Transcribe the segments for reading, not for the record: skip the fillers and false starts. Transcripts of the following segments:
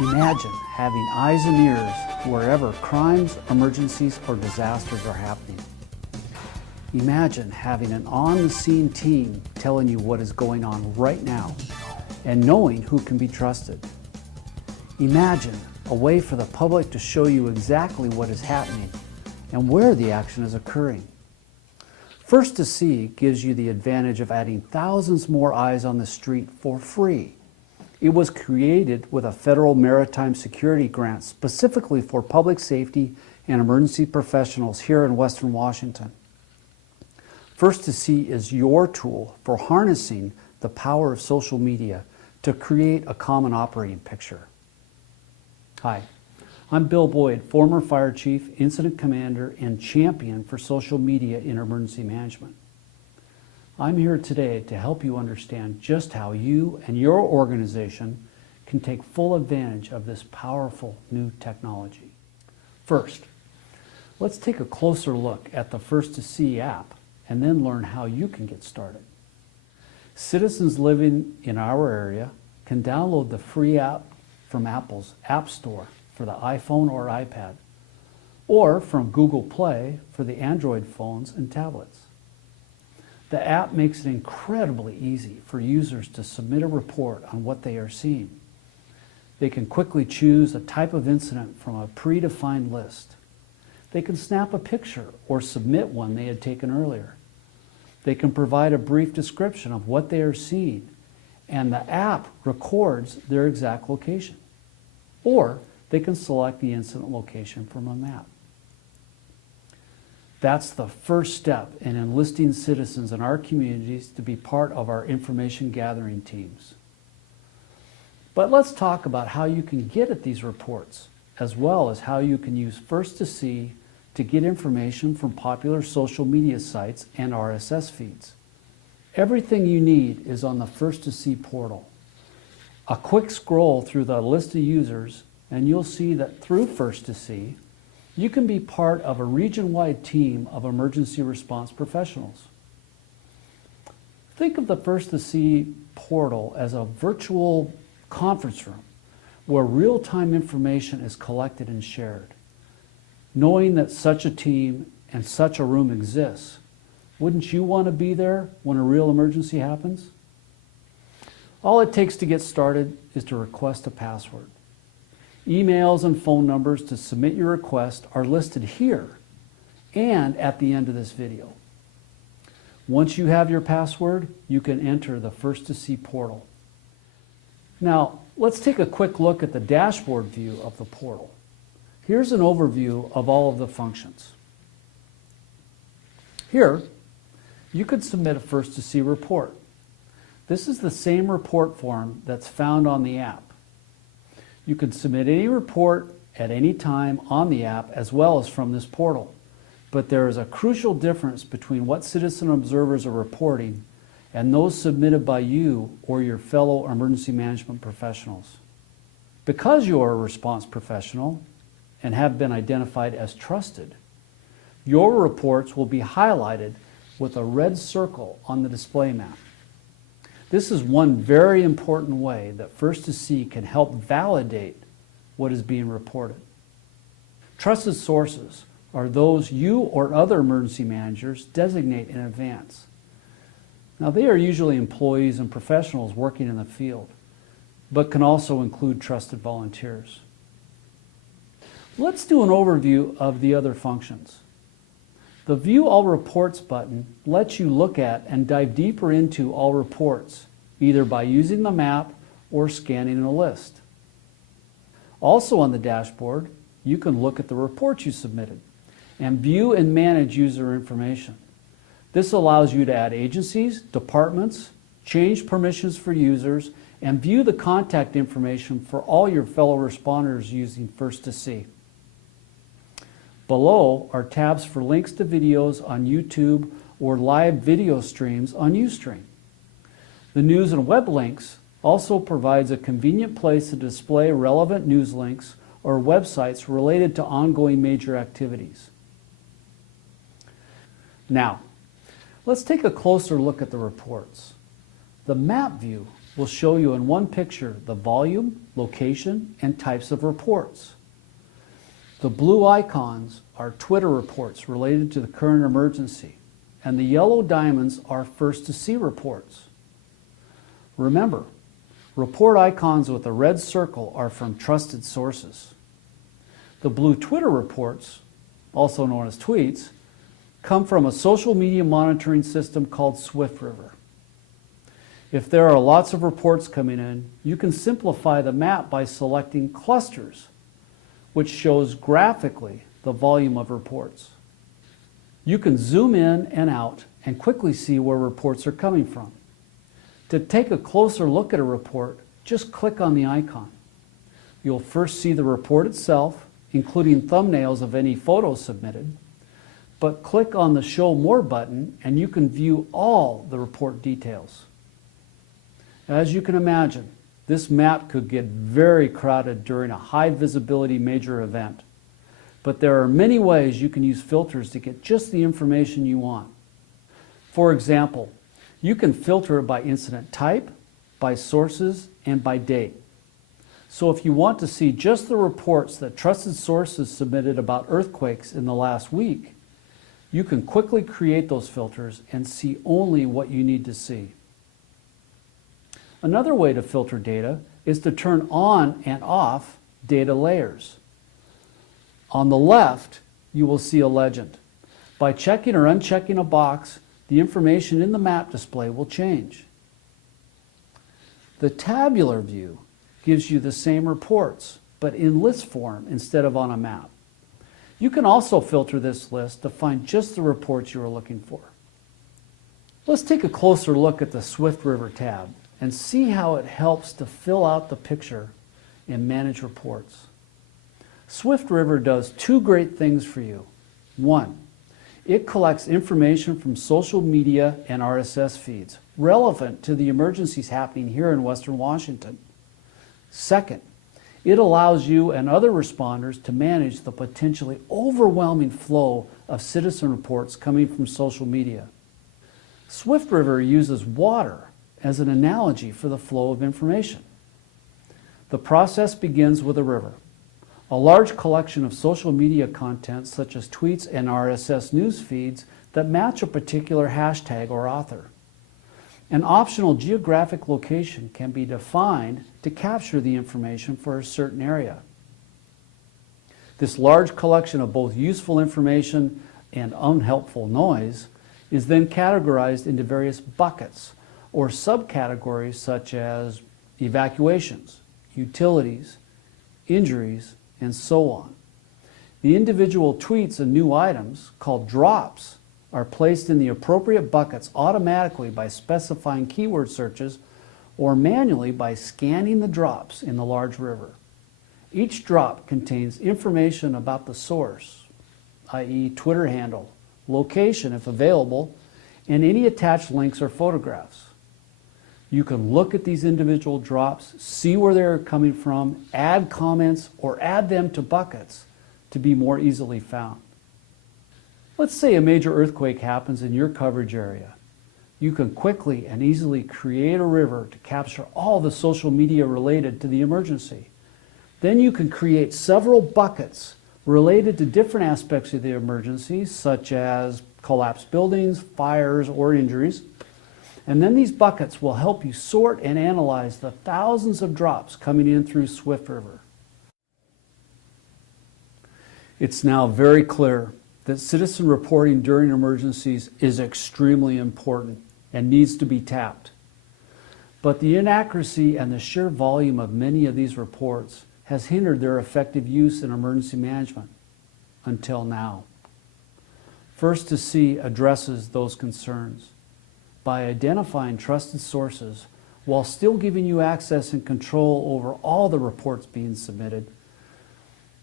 Imagine having eyes and ears wherever crimes, emergencies, or disasters are happening. Imagine having an on-the-scene team telling you what is going on right now and knowing who can be trusted. Imagine a way for the public to show you exactly what is happening and where the action is occurring. FirstToSee gives you the advantage of adding thousands more eyes on the street for free. It was created with a federal maritime security grant specifically for public safety and emergency professionals here in Western Washington. FirstToSee is your tool for harnessing the power of social media to create a common operating picture. Hi, I'm Bill Boyd, former fire chief, incident commander, and champion for social media in emergency management. I'm here today to help you understand just how you and your organization can take full advantage of this powerful new technology. First, let's take a closer look at the FirstToSee app and then learn how you can get started. Citizens living in our area can download the free app from Apple's App Store for the iPhone or iPad, or from Google Play for the Android phones and tablets. The app makes it incredibly easy for users to submit a report on what they are seeing. They can quickly choose a type of incident from a predefined list. They can snap a picture or submit one they had taken earlier. They can provide a brief description of what they are seeing, and the app records their exact location. Or they can select the incident location from a map. That's the first step in enlisting citizens in our communities to be part of our information gathering teams. But let's talk about how you can get at these reports, as well as how you can use FirstToSee to get information from popular social media sites and RSS feeds. Everything you need is on the FirstToSee portal. A quick scroll through the list of users and you'll see that through FirstToSee, you can be part of a region-wide team of emergency response professionals. Think of the FirstToSee portal as a virtual conference room where real-time information is collected and shared. Knowing that such a team and such a room exists, wouldn't you want to be there when a real emergency happens? All it takes to get started is to request a password. Emails and phone numbers to submit your request are listed here and at the end of this video. Once you have your password, you can enter the FirstToSee portal. Now, let's take a quick look at the dashboard view of the portal. Here's an overview of all of the functions. Here, you could submit a FirstToSee report. This is the same report form that's found on the app. You can submit any report at any time on the app as well as from this portal. But there is a crucial difference between what citizen observers are reporting and those submitted by you or your fellow emergency management professionals. Because you are a response professional and have been identified as trusted, your reports will be highlighted with a red circle on the display map. This is one very important way that FirstToSee can help validate what is being reported. Trusted sources are those you or other emergency managers designate in advance. Now, they are usually employees and professionals working in the field, but can also include trusted volunteers. Let's do an overview of the other functions. The View All Reports button lets you look at and dive deeper into all reports, either by using the map or scanning a list. Also on the dashboard, you can look at the reports you submitted and view and manage user information. This allows you to add agencies, departments, change permissions for users, and view the contact information for all your fellow responders using FirstToSee. Below are tabs for links to videos on YouTube or live video streams on Ustream. The news and web links also provides a convenient place to display relevant news links or websites related to ongoing major activities. Now, let's take a closer look at the reports. The map view will show you in one picture the volume, location, and types of reports. The blue icons are Twitter reports related to the current emergency, and the yellow diamonds are FirstToSee reports. Remember, report icons with a red circle are from trusted sources. The blue Twitter reports, also known as tweets, come from a social media monitoring system called SwiftRiver. If there are lots of reports coming in, you can simplify the map by selecting clusters, which shows graphically the volume of reports. You can zoom in and out and quickly see where reports are coming from. To take a closer look at a report, just click on the icon. You'll first see the report itself, including thumbnails of any photos submitted, but click on the Show More button and you can view all the report details. As you can imagine, this map could get very crowded during a high visibility major event, but there are many ways you can use filters to get just the information you want. For example, you can filter it by incident type, by sources, and by date. So if you want to see just the reports that trusted sources submitted about earthquakes in the last week, you can quickly create those filters and see only what you need to see. Another way to filter data is to turn on and off data layers. On the left, you will see a legend. By checking or unchecking a box, the information in the map display will change. The tabular view gives you the same reports, but in list form instead of on a map. You can also filter this list to find just the reports you are looking for. Let's take a closer look at the SwiftRiver tab and see how it helps to fill out the picture and manage reports. SwiftRiver does two great things for you. One, it collects information from social media and RSS feeds relevant to the emergencies happening here in Western Washington. Second, it allows you and other responders to manage the potentially overwhelming flow of citizen reports coming from social media. SwiftRiver uses water as an analogy for the flow of information. The process begins with a river, a large collection of social media content such as tweets and RSS news feeds that match a particular hashtag or author. An optional geographic location can be defined to capture the information for a certain area. This large collection of both useful information and unhelpful noise is then categorized into various buckets or subcategories such as evacuations, utilities, injuries, and so on. The individual tweets and new items, called drops, are placed in the appropriate buckets automatically by specifying keyword searches or manually by scanning the drops in the large river. Each drop contains information about the source, i.e. Twitter handle, location if available, and any attached links or photographs. You can look at these individual drops, see where they're coming from, add comments, or add them to buckets to be more easily found. Let's say a major earthquake happens in your coverage area. You can quickly and easily create a river to capture all the social media related to the emergency. Then you can create several buckets related to different aspects of the emergency, such as collapsed buildings, fires, or injuries. And then these buckets will help you sort and analyze the thousands of drops coming in through SwiftRiver. It's now very clear that citizen reporting during emergencies is extremely important and needs to be tapped. But the inaccuracy and the sheer volume of many of these reports has hindered their effective use in emergency management until now. FirstToSee addresses those concerns by identifying trusted sources while still giving you access and control over all the reports being submitted.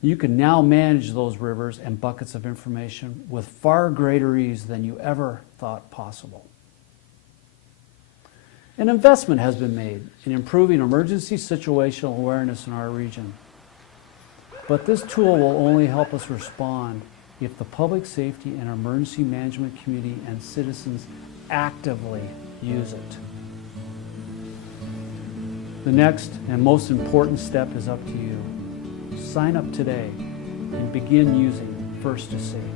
You can now manage those rivers and buckets of information with far greater ease than you ever thought possible. An investment has been made in improving emergency situational awareness in our region. But this tool will only help us respond if the public safety and emergency management community and citizens actively use it. The next and most important step is up to you. Sign up today and begin using FirstToSee.